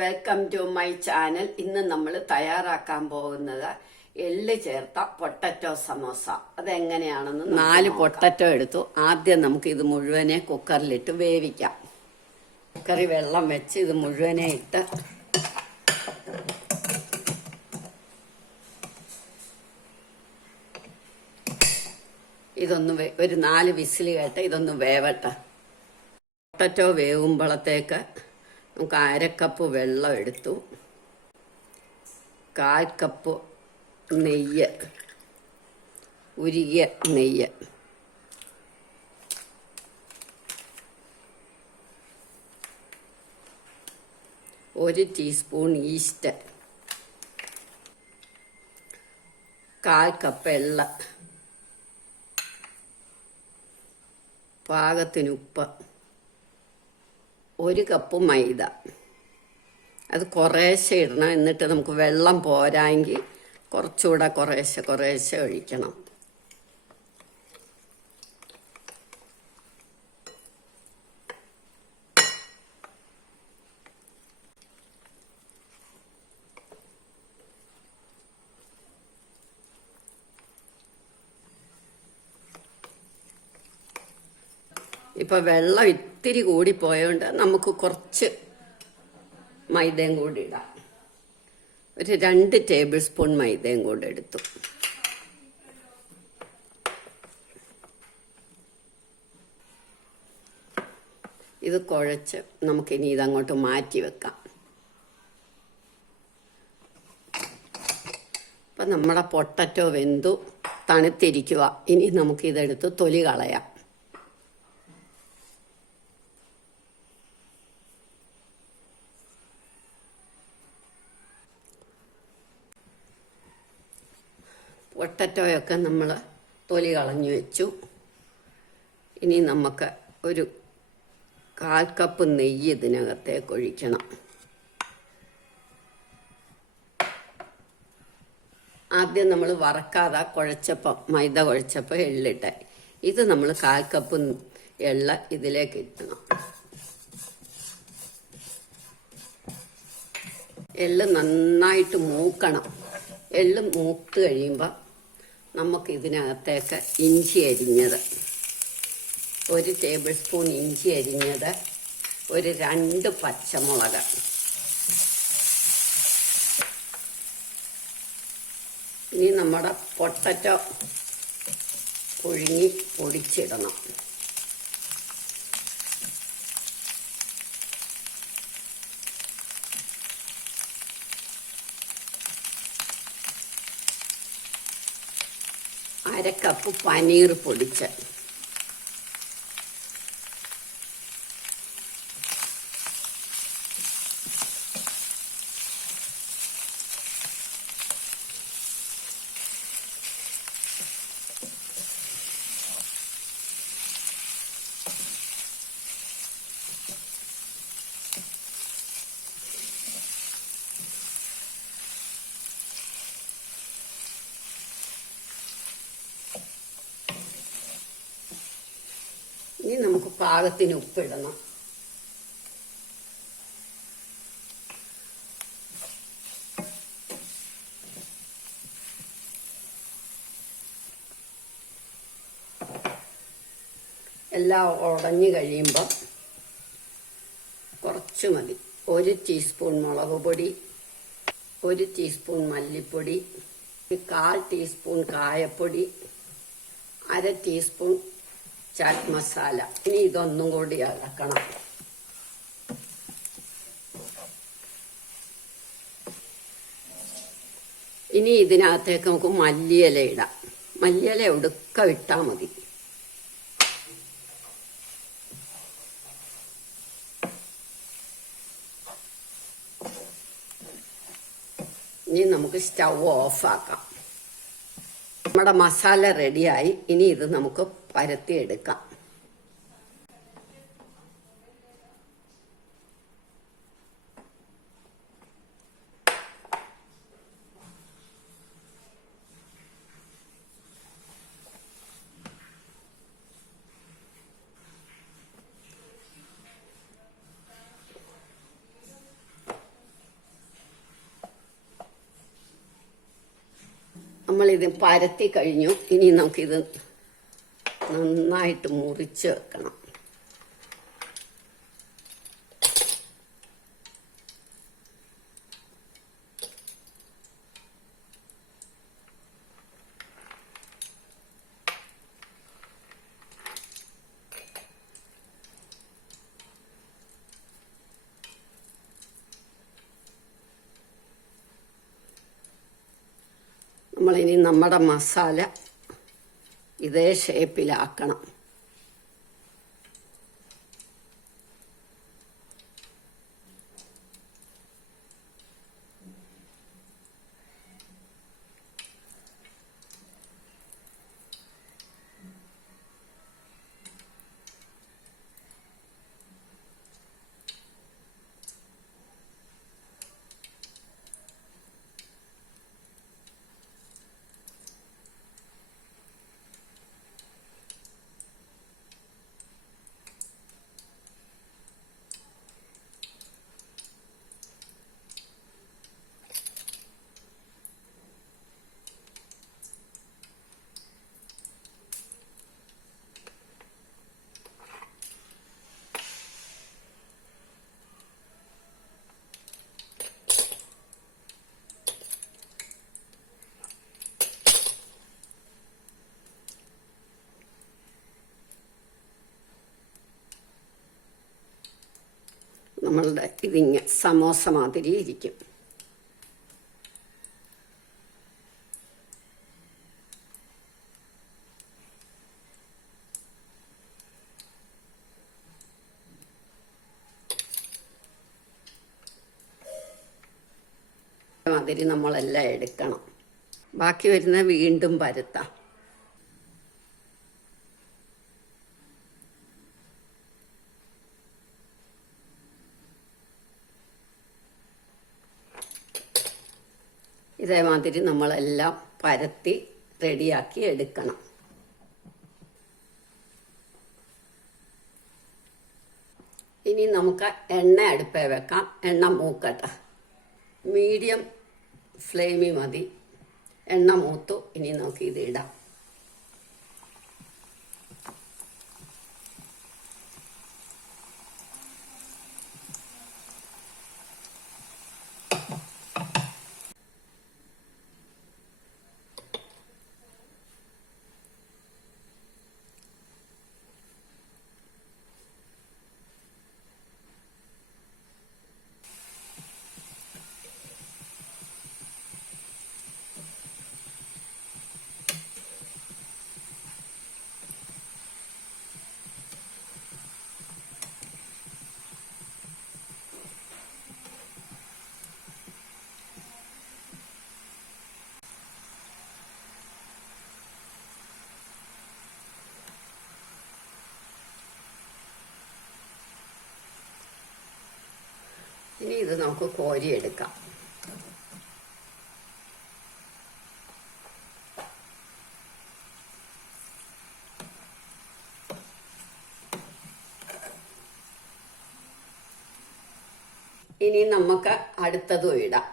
Welcome to my channel. ഇന്ന് നമ്മൾ തയ്യാറാക്കാൻ പോകുന്നത് എള്ള് ചേർത്ത പൊട്ടറ്റോ സമോസ. അതെങ്ങനെയാണെന്ന് 4 പൊട്ടറ്റോ എടുത്തു. ആദ്യം നമുക്ക് ഇത് മുഴുവനെ കുക്കറിലിട്ട് വേവിക്കാം. കുക്കറിൽ വെള്ളം വെച്ച് ഇത് മുഴുവനെ ഇട്ട് ഇതൊന്ന് ഒരു 4 വിസിൽ കേട്ട് ഇതൊന്ന് വേവട്ടെ. പൊട്ടറ്റോ വേവുമ്പോഴത്തേക്ക് നമുക്ക് 1/2 കപ്പ് വെള്ളം എടുത്തു, 1/4 കപ്പ് നെയ്യ്, ഉരുകിയ നെയ്യ്, ഒരു ടീസ്പൂൺ ഈസ്റ്റ്, 1/4 കപ്പ് എള്ള, പാകത്തിന് ഉപ്പ്, 1 കപ്പ് മൈദ. അത് കുറേശ്ശെ ഇടണം. എന്നിട്ട് നമുക്ക് വെള്ളം പോരായെങ്കിൽ കുറച്ചുകൂടെ കുറേശ്ശെ ഒഴിക്കണം. ഇപ്പം വെള്ളം ഇത്തിരി കൂടിപ്പോയതുകൊണ്ട് നമുക്ക് കുറച്ച് മൈദയും കൂടി ഇടാം. ഒരു 2 ടേബിൾ സ്പൂൺ മൈദയും കൂടെ എടുത്തു. ഇത് കുഴച്ച് നമുക്കിനി ഇതങ്ങോട്ട് മാറ്റി വെക്കാം. അപ്പം നമ്മുടെ പൊട്ടറ്റോ വെന്തു തണുത്തിരിക്കുക. ഇനി നമുക്കിതെടുത്ത് തൊലി കളയാം. പൊട്ടറ്റോയൊക്കെ നമ്മൾ തൊലി കളഞ്ഞു വെച്ചു. ഇനി നമുക്ക് ഒരു 1/4 കപ്പ് നെയ്യ് ഇതിനകത്തേക്ക് ഒഴിക്കണം. ആദ്യം നമ്മൾ വറക്കാതെ മൈദ കുഴച്ചപ്പോൾ എള്ളിട്ടെ. ഇത് നമ്മൾ 1/4 കപ്പ് എള്ള ഇതിലേക്ക് ഇടണം. എള്ള് നന്നായിട്ട് മൂക്കണം. എള്ള് മൂത്ത് കഴിയുമ്പോൾ നമുക്ക് ഇതിനകത്തേക്ക് ഇഞ്ചി അരിഞ്ഞത്, 1 ടേബിൾ സ്പൂൺ ഇഞ്ചി അരിഞ്ഞത്, ഒരു 2 പച്ചമുളക്, ഇനി നമ്മുടെ പൊട്ടറ്റോ പുഴുങ്ങി പൊടിച്ചിടണം. അര കപ്പ് പനീർ പൊടിച്ച്, ഇനി നമുക്ക് പാകത്തിന് ഉപ്പിടണം. എല്ലാം ഉടഞ്ഞു കഴിയുമ്പോൾ കുറച്ച് മതി. 1 ടീസ്പൂൺ മുളക് പൊടി, 1 ടീസ്പൂൺ മല്ലിപ്പൊടി, 1/4 ടീസ്പൂൺ കായപ്പൊടി, 1/2 ടീസ്പൂൺ ചാറ്റ് മസാല. ഇനി ഇതൊന്നും കൂടി ഇളക്കണം. ഇനി ഇതിനകത്തേക്ക് നമുക്ക് മല്ലിയില ഇടാം. മല്ലിയില ഒടുക്ക ഇട്ടാൽ മതി. ഇനി നമുക്ക് സ്റ്റൗ ഓഫാക്കാം. നമ്മുടെ മസാല റെഡിയായി. ഇനി ഇത് നമുക്ക് പരത്തിയെടുക്കാം. നമ്മളിത് പരത്തി കഴിഞ്ഞു. ഇനി നമുക്കിത് നന്നായിട്ട് മുറിച്ച് വെക്കണം. നമ്മളിനി നമ്മുടെ മസാല ഇതേ ഷേപ്പിലാക്കണം. നമ്മളുടെ ഇതിങ്ങനെ സമോസ മാതിരി ഇരിക്കും. മാതിരി നമ്മളെല്ലാം എടുക്കണം. ബാക്കി വരുന്ന വീണ്ടും പരത്താം. ഇതേമാതിരി നമ്മളെല്ലാം പരത്തി റെഡിയാക്കി എടുക്കണം. ഇനി നമുക്ക് എണ്ണ അടുപ്പേ വെക്കാം. എണ്ണ മൂക്കട്ടെ. മീഡിയം ഫ്ലെയിമിൽ മതി. എണ്ണ മൂത്തു. ഇനി നമുക്ക് ഇത് ഇടാം. ഇനി ഇത് നമുക്ക് കോരിയെടുക്കാം. ഇനി നമുക്ക് അടുത്തതും ഇടാം.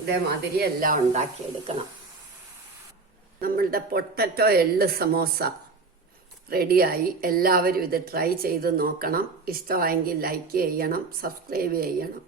ഇതേമാതിരി എല്ലാം ഉണ്ടാക്കിയെടുക്കണം. നമ്മളുടെ പൊട്ടറ്റോ എള്ള് സമോസ റെഡിയായി. എല്ലാവരും ഇത് ട്രൈ ചെയ്ത് നോക്കണം. ഇഷ്ടമായെങ്കിൽ ലൈക്ക് ചെയ്യണം, സബ്സ്ക്രൈബ് ചെയ്യണം.